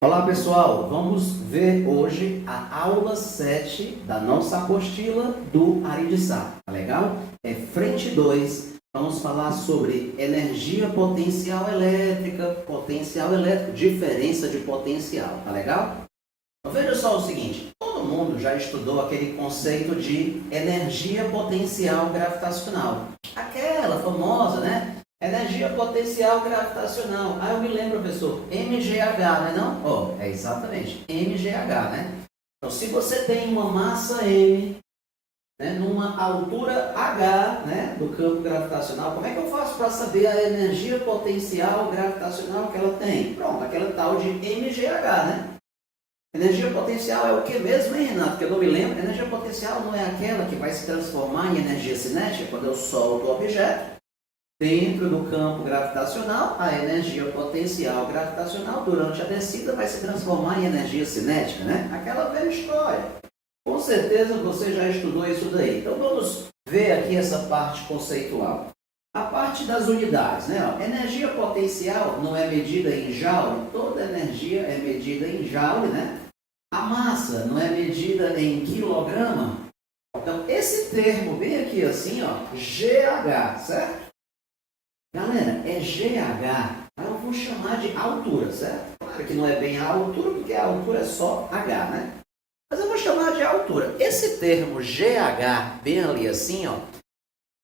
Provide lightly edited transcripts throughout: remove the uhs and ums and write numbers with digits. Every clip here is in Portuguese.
Olá pessoal, vamos ver hoje a aula 7 da nossa apostila do Aridiçá, tá legal? É frente 2, vamos falar sobre energia potencial elétrico, diferença de potencial, tá legal? Então veja só o seguinte, todo mundo já estudou aquele conceito de energia potencial gravitacional, aquela famosa, né? Energia potencial gravitacional. Ah, eu me lembro, professor, MGH, não é não? Ó, é exatamente, MGH, né? Então, se você tem uma massa M, né, numa altura H, né, do campo gravitacional, como é que eu faço para saber a energia potencial gravitacional que ela tem? Pronto, aquela tal de MGH, né? Energia potencial é o que mesmo, hein, Renato? Que eu não me lembro. Energia potencial não é aquela que vai se transformar em energia cinética quando eu solto o objeto dentro do campo gravitacional. A energia potencial gravitacional durante a descida vai se transformar em energia cinética, né? Aquela velha história. Com certeza você já estudou isso daí. Então vamos ver aqui essa parte conceitual. A parte das unidades, né? Ó, energia potencial não é medida em joule, toda energia é medida em joule, né? A massa não é medida em quilograma. Então esse termo bem aqui assim, ó, GH, certo? Galera, é GH, eu vou chamar de altura, certo? Claro que não é bem a altura, porque a altura é só H, né? Mas eu vou chamar de altura. Esse termo GH, bem ali assim, ó,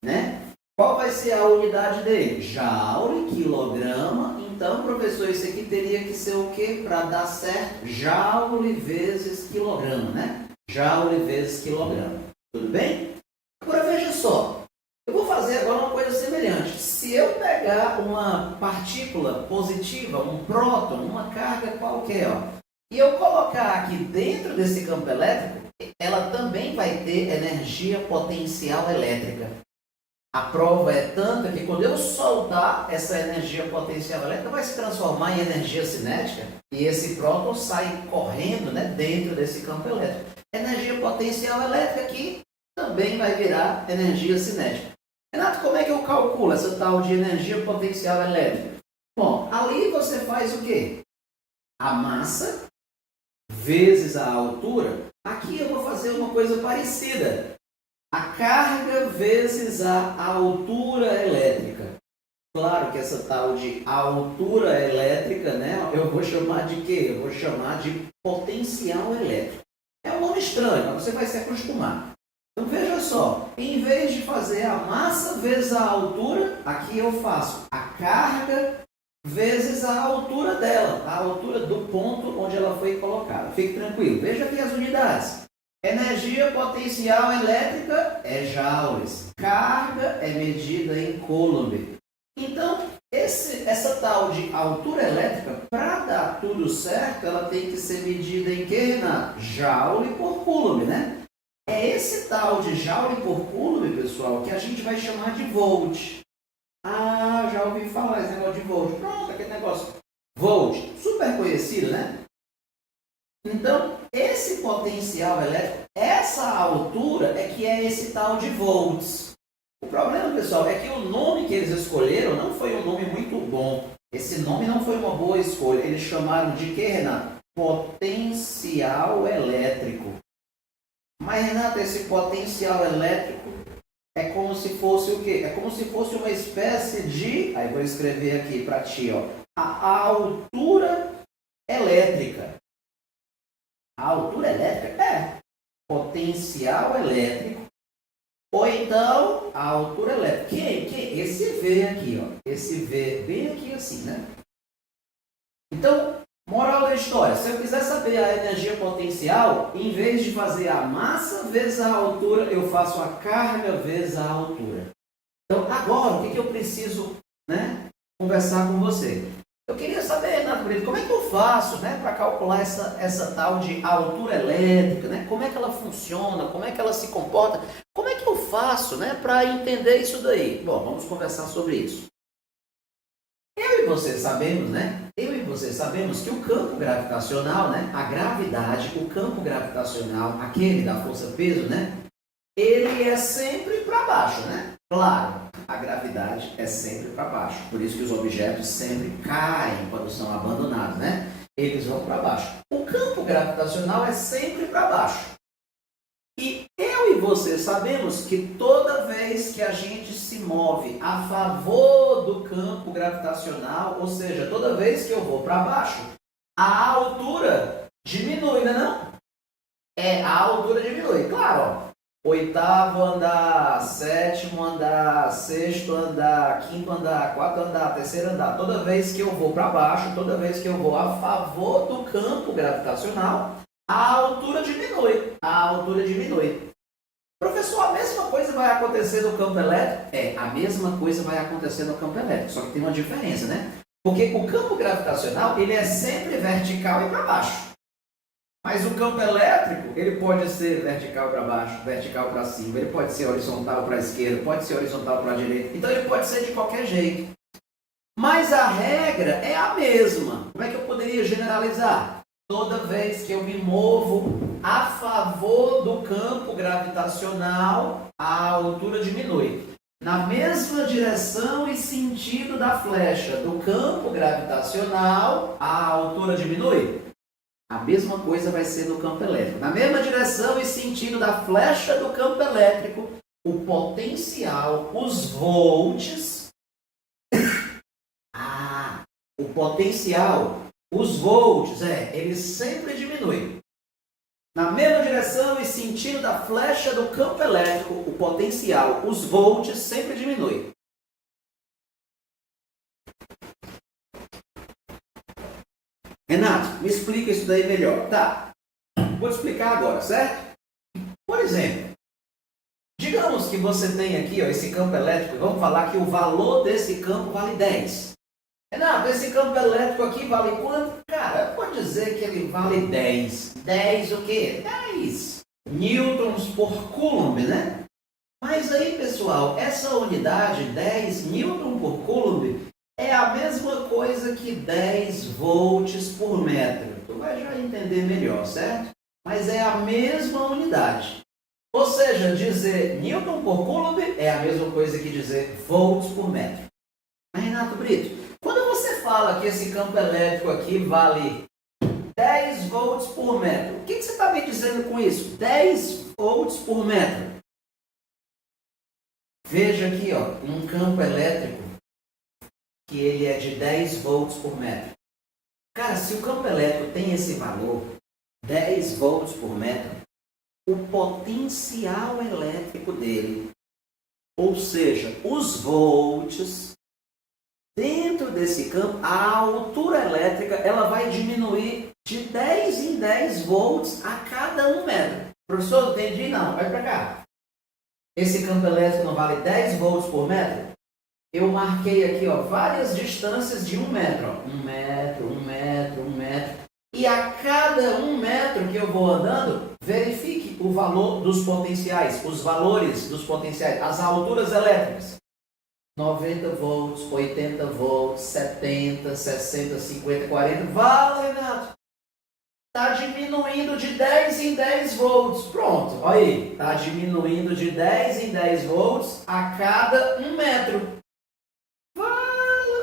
né? Qual vai ser a unidade dele? Joule, quilograma. Então, professor, isso aqui teria que ser o quê? Para dar certo, joule vezes quilograma, né? Joule vezes quilograma. Tudo bem? Agora, veja só. Eu vou fazer agora uma coisa semelhante. Se eu pegar uma partícula positiva, um próton, uma carga qualquer, ó, e eu colocar aqui dentro desse campo elétrico, ela também vai ter energia potencial elétrica. A prova é tanta que quando eu soltar essa energia potencial elétrica, vai se transformar em energia cinética e esse próton sai correndo, né, dentro desse campo elétrico. Energia potencial elétrica aqui também vai virar energia cinética. Renato, como é que eu calculo essa tal de energia potencial elétrica? Bom, ali você faz o quê? A massa vezes a altura. Aqui eu vou fazer uma coisa parecida. A carga vezes a altura elétrica. Claro que essa tal de altura elétrica, né, eu vou chamar de quê? Eu vou chamar de potencial elétrico. É um nome estranho, mas você vai se acostumar. Então veja só, em vez de fazer a massa vezes a altura, aqui eu faço a carga vezes a altura dela, a altura do ponto onde ela foi colocada. Fique tranquilo, veja aqui as unidades. Energia potencial elétrica é joules, carga é medida em coulomb. Então, essa tal de altura elétrica, para dar tudo certo, ela tem que ser medida em que, Renato? Joule por coulomb, né? É esse tal de joule por coulomb, pessoal, que a gente vai chamar de volt. Ah, já ouvi falar esse negócio de volt. Pronto, aquele negócio. Volt, super conhecido, né? Então, esse potencial elétrico, essa altura é que é esse tal de volts. O problema, pessoal, é que o nome que eles escolheram não foi um nome muito bom. Esse nome não foi uma boa escolha. Eles chamaram de quê, Renato? Potencial elétrico. Mas, Renato, esse potencial elétrico é como se fosse o quê? É como se fosse uma espécie de... Aí vou escrever aqui para ti, ó. A altura elétrica. A altura elétrica é potencial elétrico. Ou então, a altura elétrica. Que? Esse V aqui, ó. Esse V bem aqui assim, né? Então, moral da história, se eu quiser saber a energia potencial, em vez de fazer a massa vezes a altura, eu faço a carga vezes a altura. Então, agora, o que eu preciso, né, conversar com você? Eu queria saber, Renato Brito, como é que eu faço, né, para calcular essa tal de altura elétrica, né? Como é que ela funciona, como é que ela se comporta, como é que eu faço, né, para entender isso daí? Bom, vamos conversar sobre isso. Eu e você sabemos, né? Você sabemos que o campo gravitacional, né, a gravidade, o campo gravitacional, aquele da força-peso, né, ele é sempre para baixo, né? Claro, a gravidade é sempre para baixo. Por isso que os objetos sempre caem quando são abandonados, né? Eles vão para para baixo. O campo gravitacional é sempre para baixo. E eu e você sabemos que toda vez que a gente se move a favor do campo gravitacional, ou seja, toda vez que eu vou para baixo, a altura diminui, não é? A altura diminui. Claro, ó, oitavo andar, sétimo andar, sexto andar, quinto andar, quarto andar, terceiro andar. Toda vez que eu vou para baixo, toda vez que eu vou a favor do campo gravitacional, a altura diminui. A altura diminui. Professor, a mesma coisa vai acontecer no campo elétrico? É, a mesma coisa vai acontecer no campo elétrico, só que tem uma diferença, né? Porque o campo gravitacional, ele é sempre vertical e para baixo. Mas o campo elétrico, ele pode ser vertical para baixo, vertical para cima, ele pode ser horizontal para a esquerda, pode ser horizontal para a direita. Então ele pode ser de qualquer jeito. Mas a regra é a mesma. Como é que eu poderia generalizar? Toda vez que eu me movo a favor do campo gravitacional, a altura diminui. Na mesma direção e sentido da flecha do campo gravitacional, a altura diminui. A mesma coisa vai ser no campo elétrico. Na mesma direção e sentido da flecha do campo elétrico, o potencial, os volts, o potencial, os volts, eles sempre diminuem. Na mesma direção e sentido da flecha do campo elétrico, o potencial, os volts, sempre diminui. Renato, me explica isso daí melhor. Tá, vou te explicar agora, certo? Por exemplo, digamos que você tem aqui esse campo elétrico, vamos falar que o valor desse campo vale 10. Renato, esse campo elétrico aqui vale quanto? Cara, pode dizer que ele vale 10. 10 o quê? 10 newtons por coulomb, né? Mas aí, pessoal, essa unidade, 10 newton por coulomb, é a mesma coisa que 10 volts por metro. Tu vai já entender melhor, certo? Mas é a mesma unidade. Ou seja, dizer newton por coulomb é a mesma coisa que dizer volts por metro. Mas, Renato Brito, quando você fala que esse campo elétrico aqui vale 10 volts por metro, o que você está me dizendo com isso? 10 volts por metro. Veja aqui, um campo elétrico que ele é de 10 volts por metro. Cara, se o campo elétrico tem esse valor, 10 volts por metro, o potencial elétrico dele, ou seja, os volts, dentro desse campo, a altura elétrica ela vai diminuir de 10 em 10 volts a cada 1 metro. Professor, entendi? Não, vai para cá. Esse campo elétrico não vale 10 volts por metro? Eu marquei aqui várias distâncias de 1 metro. 1 metro, 1 metro, 1 metro. E a cada 1 metro que eu vou andando, verifique o valor dos potenciais, os valores dos potenciais, as alturas elétricas. 90 volts, 80 volts, 70, 60, 50, 40. Vale, Renato. Está diminuindo de 10 em 10 volts. Pronto, olha aí. Está diminuindo de 10 em 10 volts a cada 1 metro.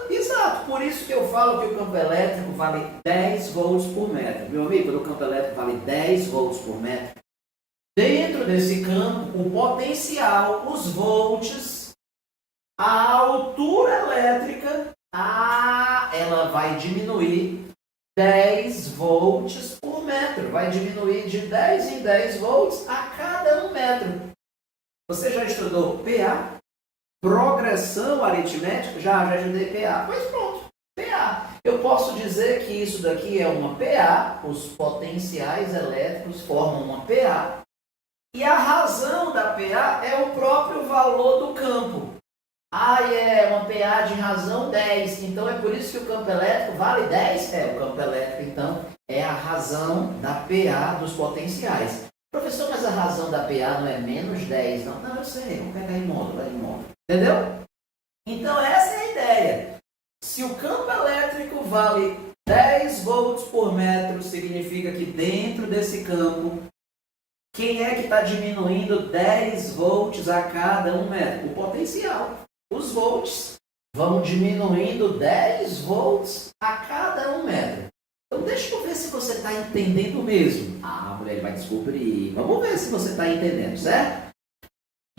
Exato, por isso que eu falo que o campo elétrico vale 10 volts por metro. Meu amigo, quando o campo elétrico vale 10 volts por metro, dentro desse campo, o potencial, os volts, a altura elétrica, ela vai diminuir 10 volts por metro. Vai diminuir de 10 em 10 volts a cada 1 metro. Você já estudou PA? Progressão aritmética? Já estudei PA. Pois pronto, PA. Eu posso dizer que isso daqui é uma PA, os potenciais elétricos formam uma PA, e a razão da PA é o próprio valor do campo. É uma PA de razão 10, então é por isso que o campo elétrico vale 10? O campo elétrico, então, é a razão da PA dos potenciais. Professor, mas a razão da PA não é menos 10, não? Não, eu sei, vamos pegar em módulo, vai em módulo. Entendeu? Então essa é a ideia. Se o campo elétrico vale 10 volts por metro, significa que dentro desse campo, quem é que está diminuindo 10 volts a cada 1 metro? O potencial. Os volts vão diminuindo 10 volts a cada 1 metro. Então deixa eu ver se você está entendendo mesmo. Ah, mulher, ele vai descobrir. Vamos ver se você está entendendo, certo?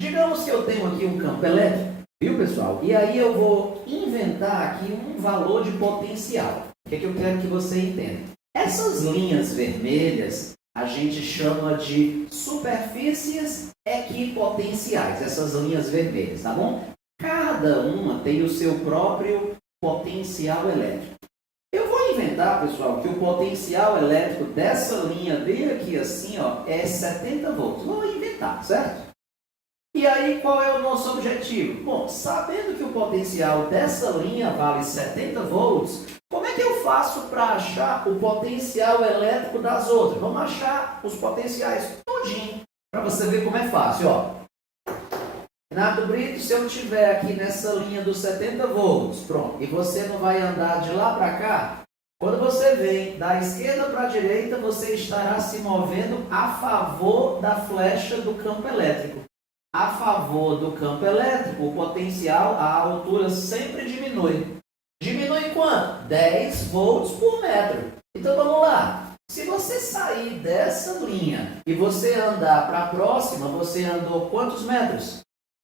Digamos que eu tenho aqui um campo elétrico, viu, pessoal? E aí eu vou inventar aqui um valor de potencial. O que é que eu quero que você entenda? Essas linhas vermelhas a gente chama de superfícies equipotenciais, essas linhas vermelhas, tá bom? Cada uma tem o seu próprio potencial elétrico. Eu vou inventar, pessoal, que o potencial elétrico dessa linha bem aqui assim, ó, é 70 volts. Vou inventar, certo? E aí, qual é o nosso objetivo? Bom, sabendo que o potencial dessa linha vale 70 volts, como é que eu faço para achar o potencial elétrico das outras? Vamos achar os potenciais todinho, para você ver como é fácil, ó. Renato Brito, se eu estiver aqui nessa linha dos 70 volts, pronto, e você não vai andar de lá para cá, quando você vem da esquerda para a direita, você estará se movendo a favor da flecha do campo elétrico. A favor do campo elétrico, o potencial, a altura sempre diminui. Diminui quanto? 10 volts por metro. Então vamos lá. Se você sair dessa linha e você andar para a próxima, você andou quantos metros?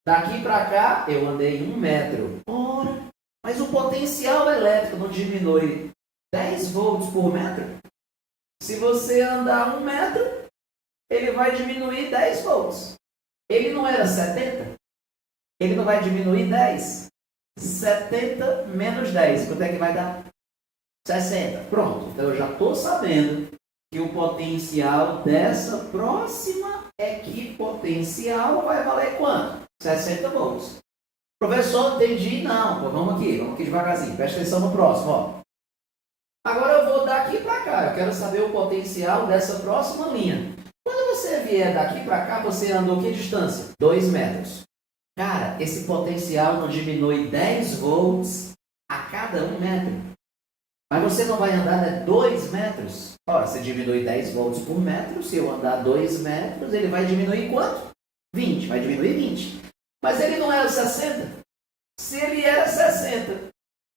Daqui para cá, eu andei 1 metro. Ora, mas o potencial elétrico não diminui 10 volts por metro? Se você andar 1 metro, ele vai diminuir 10 volts. Ele não era 70? Ele não vai diminuir 10? 70 menos 10, quanto é que vai dar? 60. Pronto, então eu já estou sabendo que o potencial dessa próxima equipotencial vai valer quanto? 60 volts. Professor, entendi? Não, pô, vamos aqui devagarzinho, presta atenção no próximo. Ó. Agora eu vou daqui para cá, eu quero saber o potencial dessa próxima linha. Quando você vier daqui para cá, você andou que distância? 2 metros. Cara, esse potencial não diminui 10 volts a cada 1 metro. Mas você não vai andar 2 metros. Ora, se diminui 10 volts por metro, se eu andar 2 metros, ele vai diminuir quanto? 20. Vai diminuir 20. Mas ele não era 60? Se ele era 60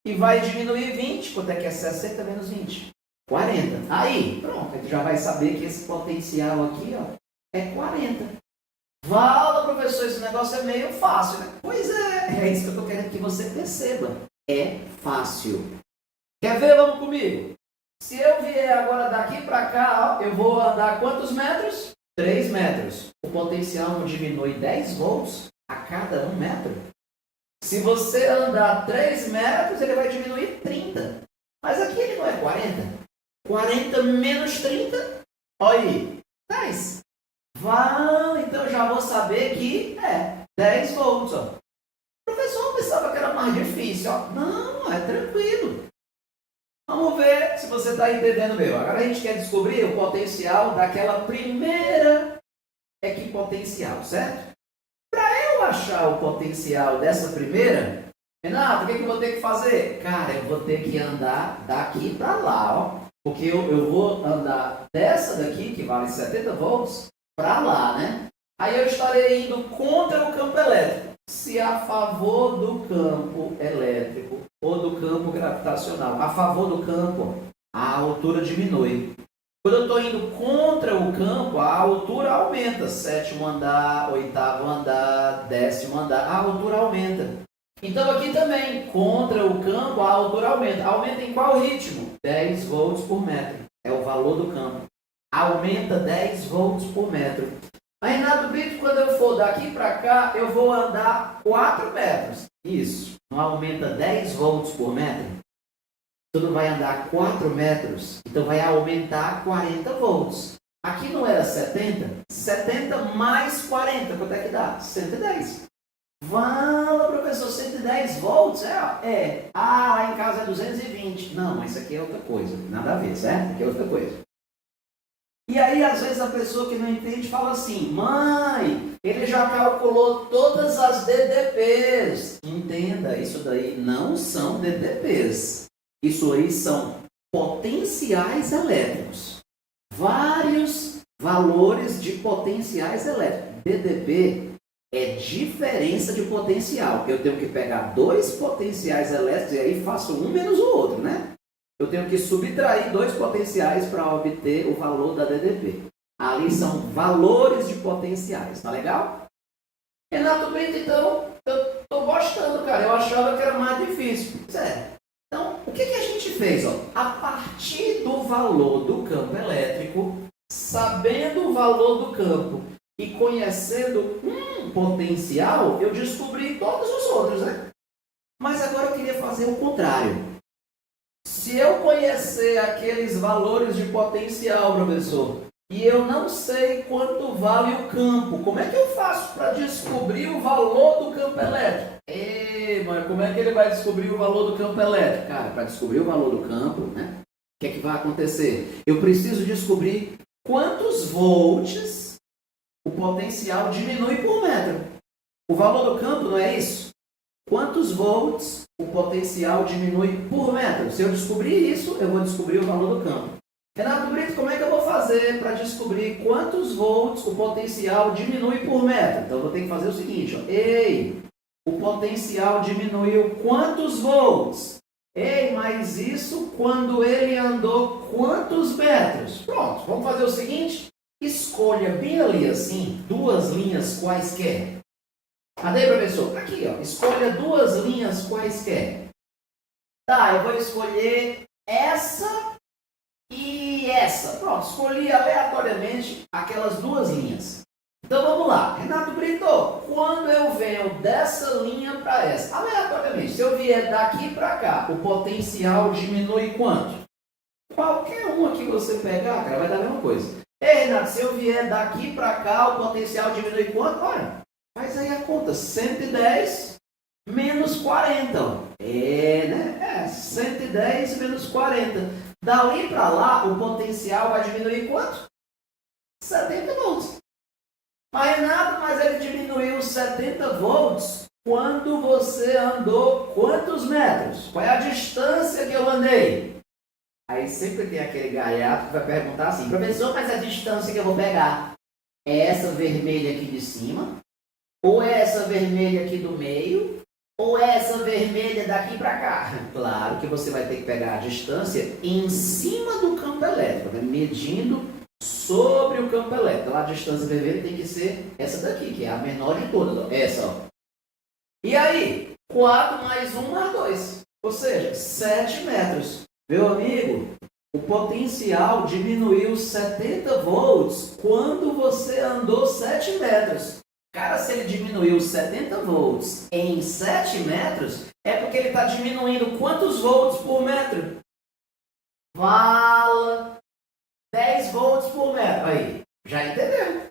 e vai diminuir 20, quanto é que é 60 menos 20? 40. Aí, pronto, a gente já vai saber que esse potencial aqui, ó, é 40. Fala, professor, esse negócio é meio fácil, né? Pois é isso que eu estou querendo que você perceba. É fácil. Quer ver? Vamos comigo. Se eu vier agora daqui para cá, ó, eu vou andar quantos metros? 3 metros. O potencial não diminui 10 volts a cada 1 metro? Se você andar 3 metros, ele vai diminuir 30. Mas aqui ele não é 40. 40 menos 30, olha aí, 10. Então eu já vou saber que é 10 volts. Ó. O professor pensava que era mais difícil. Ó. Não, é tranquilo. Vamos ver se você está entendendo meu. Agora a gente quer descobrir o potencial daquela primeira equipotencial, certo? Para eu achar o potencial dessa primeira, Renato, o que eu vou ter que fazer? Cara, eu vou ter que andar daqui para lá, ó. Porque eu vou andar dessa daqui, que vale 70 volts, para lá, né? Aí eu estarei indo contra o campo elétrico. Se a favor do campo elétrico ou do campo gravitacional, a favor do campo, a altura diminui. Quando eu estou indo contra o campo, a altura aumenta. 7º andar, 8º andar, 10º andar, a altura aumenta. Então aqui também, contra o campo, a altura aumenta. Aumenta em qual ritmo? 10 volts por metro. É o valor do campo. Aumenta 10 volts por metro. Mas, Renato Brito, quando eu for daqui para cá, eu vou andar 4 metros. Isso. Não aumenta 10 volts por metro? Tu não vai andar 4 metros, então vai aumentar 40 volts. Aqui não era 70? 70 mais 40, quanto é que dá? 110. Fala, professor, 110 volts? Ah, lá em casa é 220. Não, mas isso aqui é outra coisa. Nada a ver, certo? Isso aqui é outra coisa. E aí, às vezes, a pessoa que não entende fala assim, mãe, ele já calculou todas as DDPs. Entenda, isso daí não são DDPs. Isso aí são potenciais elétricos. Vários valores de potenciais elétricos. DDP é diferença de potencial. Eu tenho que pegar 2 potenciais elétricos e aí faço um menos o outro, né? eu tenho que subtrair dois potenciais para obter o valor da DDP. Ali são valores de potenciais, tá legal? Renato Brito, então, eu tô gostando, cara. Eu achava que era mais difícil. Sério. Então, o que a gente fez? Ó? A partir do valor do campo elétrico, sabendo o valor do campo e conhecendo um potencial, eu descobri todos os outros, né? Mas agora eu queria fazer o contrário. Se eu conhecer aqueles valores de potencial, professor, e eu não sei quanto vale o campo, como é que eu faço para descobrir o valor do campo elétrico? Mas como é que ele vai descobrir o valor do campo elétrico? Cara, para descobrir o valor do campo, né? O que é que vai acontecer? Eu preciso descobrir quantos volts o potencial diminui por metro. O valor do campo não é isso? Quantos volts o potencial diminui por metro? Se eu descobrir isso, eu vou descobrir o valor do campo. Renato Brito, como é que eu vou fazer para descobrir quantos volts o potencial diminui por metro? Então, eu vou ter que fazer o seguinte, ó. Ei, o potencial diminuiu quantos volts? Ei, mas isso quando ele andou quantos metros? Pronto, vamos fazer o seguinte. Escolha bem ali assim, duas linhas quaisquer. Cadê, professor? Aqui, ó. Escolha duas linhas quaisquer. Tá, eu vou escolher essa e essa. Pronto, escolhi aleatoriamente aquelas duas linhas. Então vamos lá. Renato Brito, quando eu venho dessa linha para essa, aleatoriamente, se eu vier daqui para cá, o potencial diminui quanto? Qualquer uma que você pegar, cara, vai dar a mesma coisa. Ei, Renato, se eu vier daqui para cá, o potencial diminui quanto? Olha, faz aí a conta. 110 menos 40. Ó. Né? 110 menos 40. Dali para lá, o potencial vai diminuir quanto? 70 volts. Mas Renato, mas ele diminuiu 70 volts quando você andou quantos metros? Qual é a distância que eu andei? Aí sempre tem aquele gaiato que vai perguntar assim, professor, mas a distância que eu vou pegar é essa vermelha aqui de cima? Ou é essa vermelha aqui do meio? Ou é essa vermelha daqui para cá? Claro que você vai ter que pegar a distância em cima do campo elétrico, né? Medindo sobre o campo elétrico. Então a distância vermelha tem que ser essa daqui, que é a menor de todas. Ó. Essa, ó. E aí? 4 mais 1 mais 2. Ou seja, 7 metros. Meu amigo, o potencial diminuiu 70 volts quando você andou 7 metros. Cara, se ele diminuiu 70 volts em 7 metros, é porque ele está diminuindo quantos volts por metro? Fala! 10 volts por metro. Aí, já entendeu?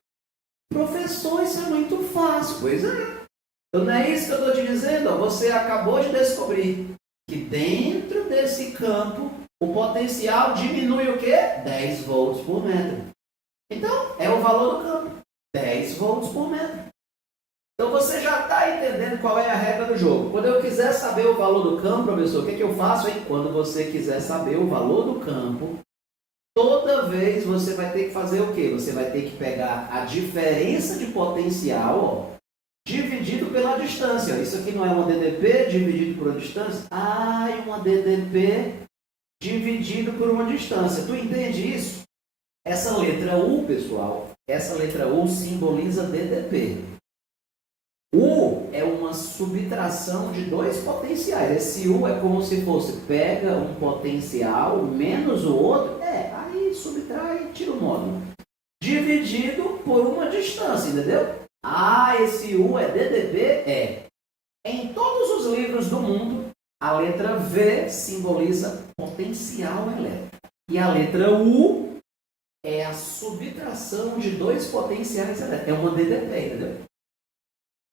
Professor, isso é muito fácil. Pois é. Então não é isso que eu estou te dizendo. Você acabou de descobrir que dentro desse campo, o potencial diminui o quê? 10 volts por metro. Então, é o valor do campo. 10 volts por metro. Então você já está entendendo qual é a regra do jogo. Quando eu quiser saber o valor do campo, professor, o que eu faço? Hein? Quando você quiser saber o valor do campo, toda vez você vai ter que fazer o quê? Você vai ter que pegar a diferença de potencial, ó, dividido pela distância. Isso aqui não é uma DDP dividido por uma distância? É uma DDP dividido por uma distância. Tu entende isso? Essa letra U, pessoal, essa letra U simboliza DDP. U é uma subtração de dois potenciais. Esse U é como se fosse, pega um potencial menos o outro, aí subtrai e tira o módulo. Dividido por uma distância, entendeu? Esse U é DDP? Em todos os livros do mundo, a letra V simboliza potencial elétrico. E a letra U é a subtração de dois potenciais elétricos. É uma DDP, entendeu?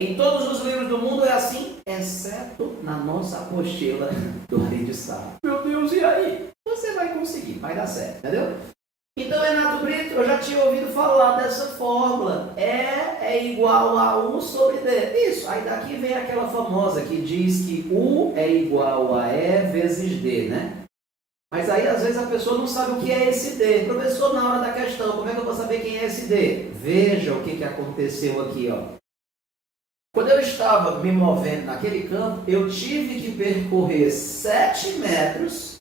Em todos os livros do mundo é assim, exceto na nossa apostila do Ari Sá. Meu Deus, e aí? Você vai conseguir, vai dar certo, entendeu? Então, Renato Brito, eu já tinha ouvido falar dessa fórmula. É igual a U sobre D. Isso, aí daqui vem aquela famosa que diz que U é igual a E vezes D, né? Mas aí, às vezes, a pessoa não sabe o que é esse D. Professor, na hora da questão, como é que eu vou saber quem é esse D? Veja o que aconteceu aqui, ó. Quando eu estava me movendo naquele campo, eu tive que percorrer 7 metros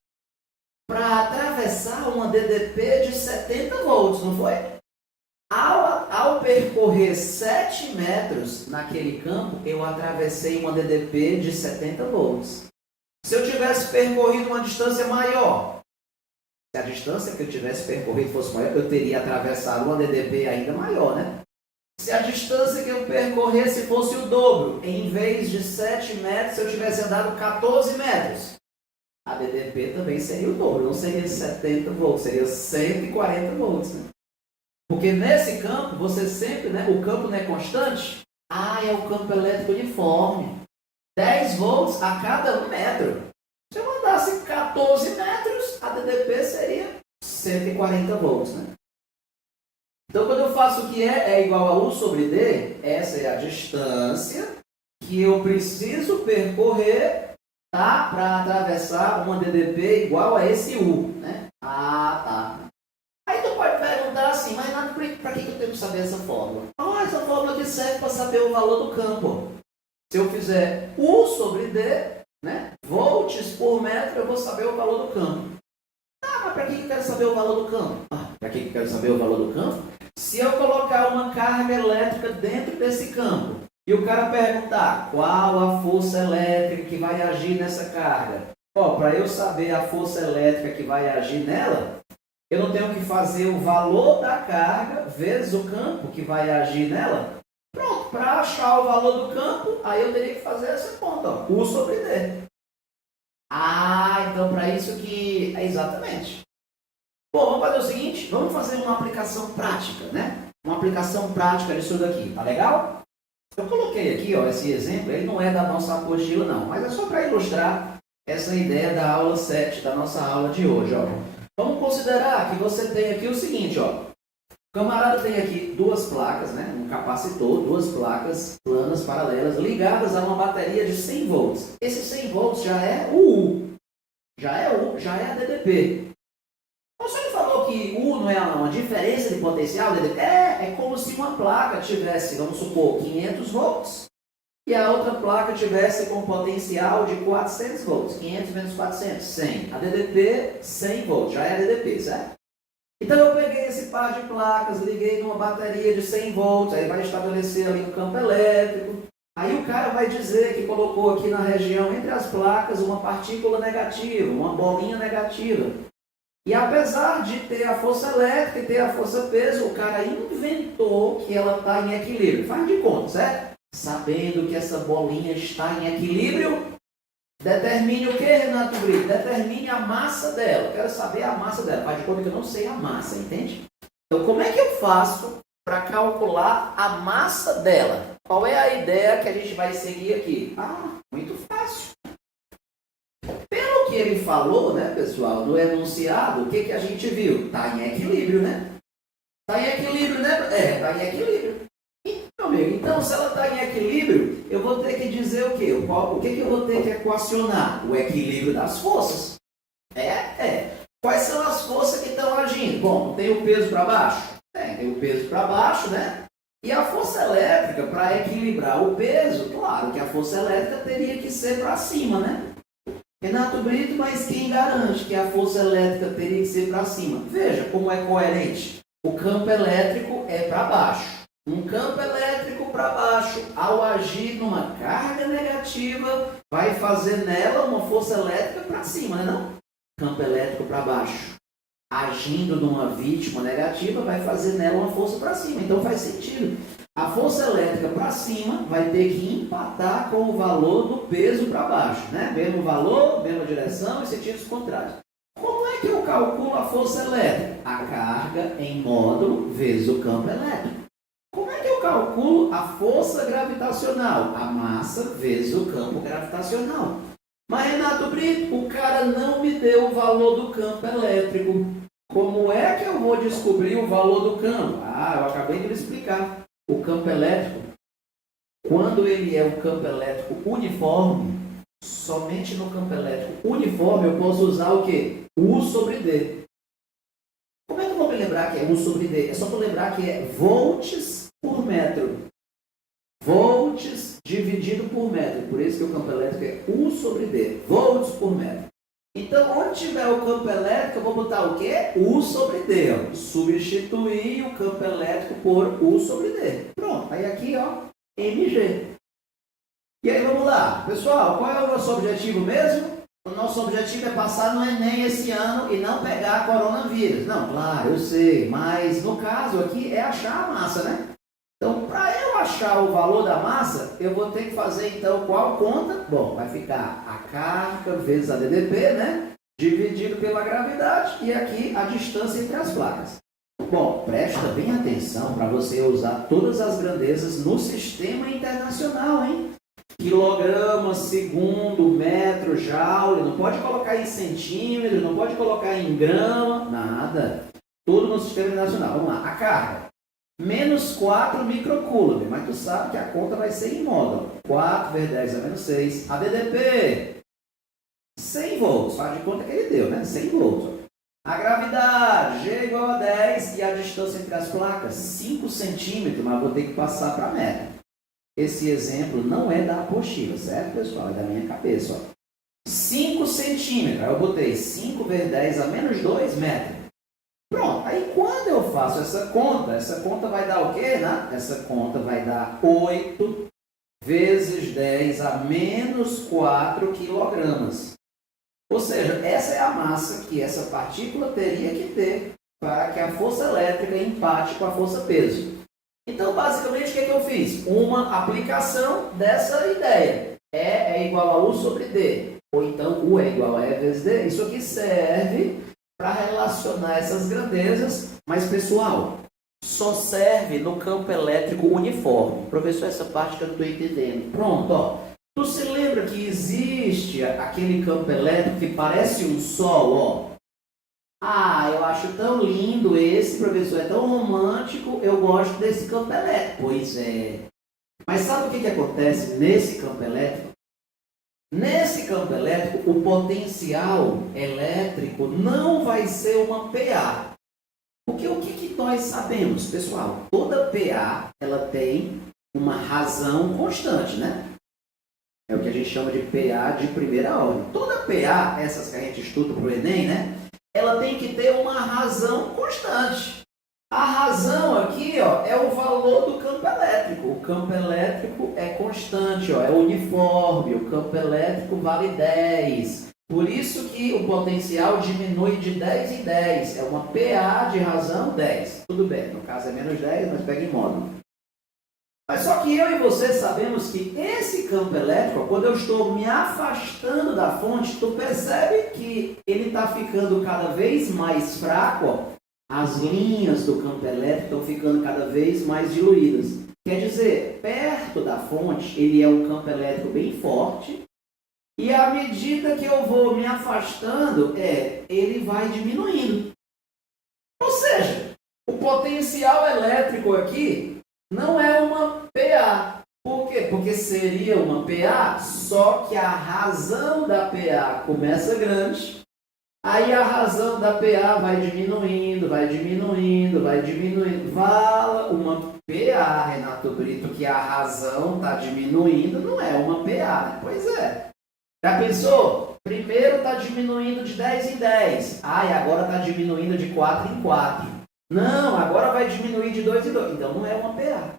para atravessar uma DDP de 70 volts, não foi? Ao percorrer 7 metros naquele campo, eu atravessei uma DDP de 70 volts. Se eu tivesse percorrido uma distância maior, se a distância que eu tivesse percorrido fosse maior, eu teria atravessado uma DDP ainda maior, né? Se a distância que eu percorresse fosse o dobro, em vez de 7 metros, se eu tivesse andado 14 metros, a DDP também seria o dobro, não seria 70 volts, seria 140 volts, né? Porque nesse campo, você sempre, né, o campo não é constante. É o campo elétrico uniforme. 10 volts a cada 1 metro. Se eu andasse 14 metros, a DDP seria 140 volts, né? Então, quando eu faço o que é igual a U sobre D, essa é a distância que eu preciso percorrer, tá, para atravessar uma DDP igual a esse U, né? Tá. Aí tu pode perguntar assim, mas para que eu tenho que saber essa fórmula? Essa fórmula aqui serve para saber o valor do campo. Se eu fizer U sobre D, né, volts por metro, eu vou saber o valor do campo. Mas para que eu quero saber o valor do campo? Para que eu quero saber o valor do campo? Se eu colocar uma carga elétrica dentro desse campo e o cara perguntar qual a força elétrica que vai agir nessa carga, para eu saber a força elétrica que vai agir nela, eu não tenho que fazer o valor da carga vezes o campo que vai agir nela. Pronto, para achar o valor do campo, aí eu teria que fazer essa conta, U sobre D. Então para isso que é exatamente. Bom, vamos fazer o seguinte, vamos fazer uma aplicação prática, né? Uma aplicação prática disso daqui, tá legal? Eu coloquei aqui, esse exemplo, ele não é da nossa apostila não, mas é só para ilustrar essa ideia da aula 7, da nossa aula de hoje, Vamos considerar que você tem aqui o seguinte, O camarada tem aqui duas placas, né? Um capacitor, duas placas planas paralelas ligadas a uma bateria de 100 volts. Esse 100 volts já é o U. Já é a DDP. Então, se ele falou que U não é uma diferença de potencial, DDP, é como se uma placa tivesse, vamos supor, 500 volts e a outra placa tivesse com potencial de 400 volts. 500 menos 400, 100. A DDP, 100 volts, já é a DDP, certo? Então eu peguei esse par de placas, liguei numa bateria de 100 volts, aí vai estabelecer ali um campo elétrico. Aí o cara vai dizer que colocou aqui na região entre as placas uma partícula negativa, uma bolinha negativa. E apesar de ter a força elétrica e ter a força peso, o cara inventou que ela está em equilíbrio. Faz de conta, certo? Sabendo que essa bolinha está em equilíbrio, determine o que, Renato Brito? Determine a massa dela. Eu quero saber a massa dela. Faz de conta que eu não sei a massa, entende? Então, como é que eu faço para calcular a massa dela? Qual é a ideia que a gente vai seguir aqui? Muito fácil. Pelo que ele falou, né, pessoal, no enunciado, o que a gente viu? Está em equilíbrio, né? Está em equilíbrio, né? Está em equilíbrio. Então, se ela está em equilíbrio, eu vou ter que dizer o quê? O que eu vou ter que equacionar? O equilíbrio das forças. Quais são as forças que estão agindo? Bom, tem o peso para baixo? Tem o peso para baixo, né? E a força elétrica, para equilibrar o peso, claro que a força elétrica teria que ser para cima, né? Renato Brito, mas quem garante que a força elétrica teria que ser para cima? Veja como é coerente. O campo elétrico é para baixo. Um campo elétrico para baixo, ao agir numa carga negativa, vai fazer nela uma força elétrica para cima, né, não? Campo elétrico para baixo, agindo numa vítima negativa, vai fazer nela uma força para cima. Então faz sentido. A força elétrica para cima vai ter que empatar com o valor do peso para baixo, né? Mesmo valor, mesma direção e sentidos contrários. Como é que eu calculo a força elétrica? A carga em módulo vezes o campo elétrico. Como é que eu calculo a força gravitacional? A massa vezes o campo gravitacional. Mas, Renato Brito, o cara não me deu o valor do campo elétrico. Como é que eu vou descobrir o valor do campo? Eu acabei de lhe explicar. O campo elétrico, quando ele é um campo elétrico uniforme, somente no campo elétrico uniforme eu posso usar o quê? U sobre D. Como é que eu vou me lembrar que é U sobre D? É só para lembrar que é volts por metro. Volts dividido por metro. Por isso que o campo elétrico é U sobre D. Volts por metro. Então, onde tiver o campo elétrico, eu vou botar o quê? U sobre D. Ó. Substituir o campo elétrico por U sobre D. Pronto. Aí aqui, ó, MG. E aí, vamos lá. Pessoal, qual é o nosso objetivo mesmo? O nosso objetivo é passar no Enem esse ano e não pegar coronavírus. Não, claro, eu sei. Mas, no caso aqui, é achar a massa, né? Então, para eu achar o valor da massa, eu vou ter que fazer, então, qual conta? Bom, vai ficar a carga vezes a DDP, né? Dividido pela gravidade e aqui a distância entre as placas. Bom, presta bem atenção para você usar todas as grandezas no sistema internacional, hein? Quilograma, segundo, metro, joule, não pode colocar em centímetro, não pode colocar em grama, nada. Tudo no sistema internacional. Vamos lá, a carga. Menos 4 microcoulomb, mas tu sabe que a conta vai ser em módulo. 4 vezes 10 a menos 6. A DDP, 100 volts, faz de conta que ele deu, né? 100 volts. A gravidade, G igual a 10 e a distância entre as placas, 5 centímetros, mas vou ter que passar para metro. Esse exemplo não é da apostila, certo, pessoal? É da minha cabeça, ó. 5 centímetros, aí eu botei 5 vezes 10 a menos 2 metros. Pronto, aí quando eu faço essa conta vai dar o quê, né? Essa conta vai dar 8 vezes 10 a menos 4 quilogramas. Ou seja, essa é a massa que essa partícula teria que ter para que a força elétrica empate com a força peso. Então, basicamente, o que eu fiz? Uma aplicação dessa ideia. E é igual a U sobre D. Ou então, U é igual a E vezes D. Isso aqui serve para relacionar essas grandezas, mas pessoal, só serve no campo elétrico uniforme. Professor, essa parte que eu não estou entendendo. Pronto, ó. Tu se lembra que existe aquele campo elétrico que parece um sol, ó? Ah, eu acho tão lindo esse, professor, é tão romântico, eu gosto desse campo elétrico. Pois é. Mas sabe o que acontece nesse campo elétrico? Nesse campo elétrico, o potencial elétrico não vai ser uma PA. Porque o que nós sabemos, pessoal? Toda PA, ela tem uma razão constante, né? É o que a gente chama de PA de primeira ordem. Toda PA, essas que a gente estuda para o Enem, né? Ela tem que ter uma razão constante. A razão aqui, ó, é o valor do campo elétrico. O campo elétrico é constante, ó, é uniforme. O campo elétrico vale 10. Por isso que o potencial diminui de 10 em 10. É uma PA de razão 10. Tudo bem, no caso é menos 10, mas pega em módulo. Mas só que eu e você sabemos que esse campo elétrico, quando eu estou me afastando da fonte, tu percebe que ele está ficando cada vez mais fraco, ó. As linhas do campo elétrico estão ficando cada vez mais diluídas. Quer dizer, perto da fonte, ele é um campo elétrico bem forte, e à medida que eu vou me afastando, ele vai diminuindo. Ou seja, o potencial elétrico aqui não é uma PA. Por quê? Porque seria uma PA, só que a razão da PA começa grande, aí a razão da PA vai diminuindo, vai diminuindo, vai diminuindo. Fala uma PA, Renato Brito, que a razão está diminuindo, não é uma PA, né? Pois é. Já pensou? Primeiro está diminuindo de 10 em 10. E agora está diminuindo de 4 em 4. Não, agora vai diminuir de 2 em 2. Então não é uma PA.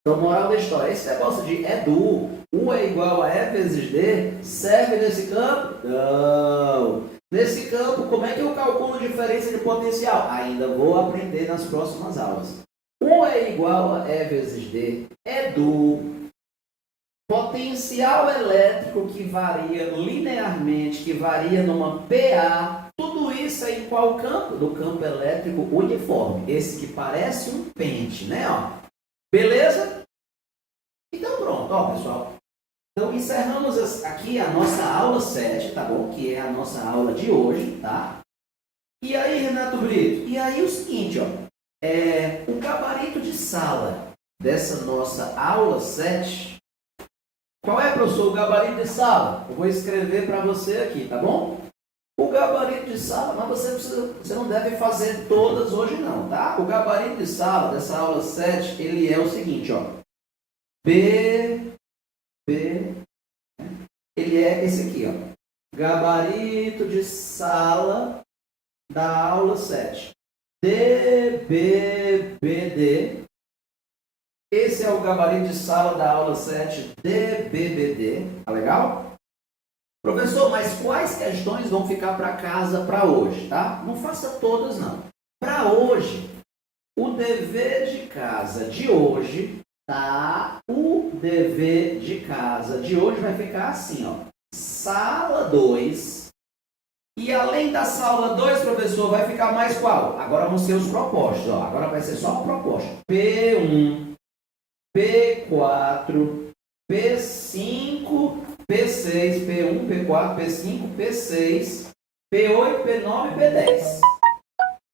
Então, moral da história, esse negócio de du, U é igual a E vezes D, serve nesse campo? Não. Nesse campo, como é que eu calculo a diferença de potencial? Ainda vou aprender nas próximas aulas. U é igual a E vezes D, du. Potencial elétrico que varia linearmente, que varia numa PA, tudo isso é em qual campo? Do campo elétrico uniforme, esse que parece um pente, né? Ó. Beleza? Então pronto, ó pessoal. Então encerramos aqui a nossa aula 7, tá bom? Que é a nossa aula de hoje, tá? E aí, Renato Brito? E aí o seguinte, ó. O gabarito de sala dessa nossa aula 7... Qual é, professor, o gabarito de sala? Eu vou escrever para você aqui, tá bom? O gabarito de sala, mas você não deve fazer todas hoje não, tá? O gabarito de sala dessa aula 7, ele é o seguinte, ó. B, ele é esse aqui, ó. Gabarito de sala da aula 7. DBBD. Esse é o gabarito de sala da aula 7, DBBD. Tá legal? Professor, mas quais questões vão ficar para casa para hoje, tá? Não faça todas, não. Para hoje, o dever de casa de hoje, tá? O dever de casa de hoje vai ficar assim, ó. Sala 2. E além da sala 2, professor, vai ficar mais qual? Agora vão ser os propostos, ó. Agora vai ser só o proposto. P1, P4, P5, P6, P1, P4, P5, P6, P8, P9 e P10.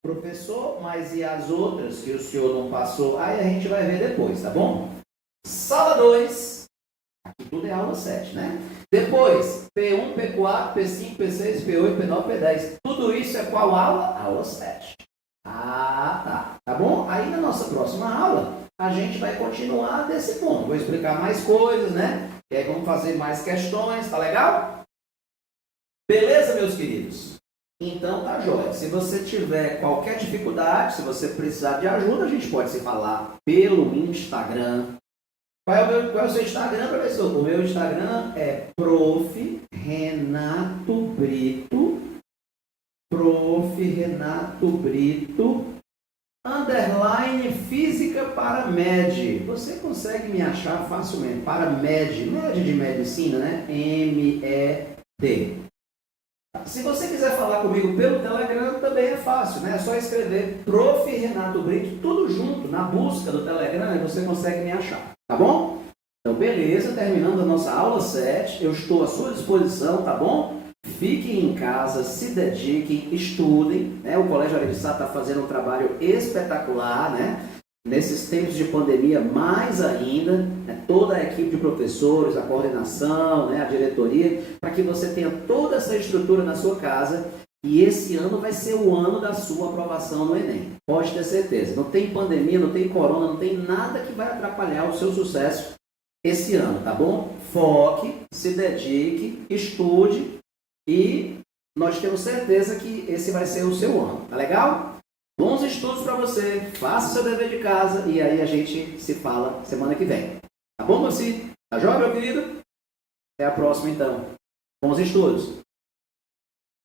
Professor, mas e as outras que o senhor não passou? Aí a gente vai ver depois, tá bom? Sala 2, aqui tudo é aula 7, né? Depois, P1, P4, P5, P6, P8, P9, P10. Tudo isso é qual aula? Aula 7. Ah, tá. Tá bom? Aí na nossa próxima aula, a gente vai continuar desse ponto. Vou explicar mais coisas, né? E aí vamos fazer mais questões, tá legal? Beleza, meus queridos? Então tá jóia. Se você tiver qualquer dificuldade, se você precisar de ajuda, a gente pode se falar pelo Instagram. Qual é o seu Instagram, professor? O meu Instagram é Prof. Renato Brito. Prof. Renato Brito. _ Física para MED. Você consegue me achar facilmente. Para MED. MED de medicina, né? MED. Se você quiser falar comigo pelo Telegram, também é fácil, né? É só escrever Prof. Renato Brito, tudo junto, na busca do Telegram, e você consegue me achar, tá bom? Então, beleza, terminando a nossa aula 7, eu estou à sua disposição, tá bom? Fiquem em casa, se dediquem, estudem, né? O Colégio Ararissá está fazendo um trabalho espetacular, né? Nesses tempos de pandemia, mais ainda, né? Toda a equipe de professores, a coordenação, né? A diretoria, para que você tenha toda essa estrutura na sua casa. E esse ano vai ser o ano da sua aprovação no Enem. Pode ter certeza. Não tem pandemia, não tem corona, não tem nada que vai atrapalhar o seu sucesso esse ano, tá bom? Foque, se dedique, estude e nós temos certeza que esse vai ser o seu ano. Tá legal? Bons estudos para você, faça o seu dever de casa e aí a gente se fala semana que vem. Tá bom, Moci? Tá joia, meu querido? Até a próxima, então. Bons estudos!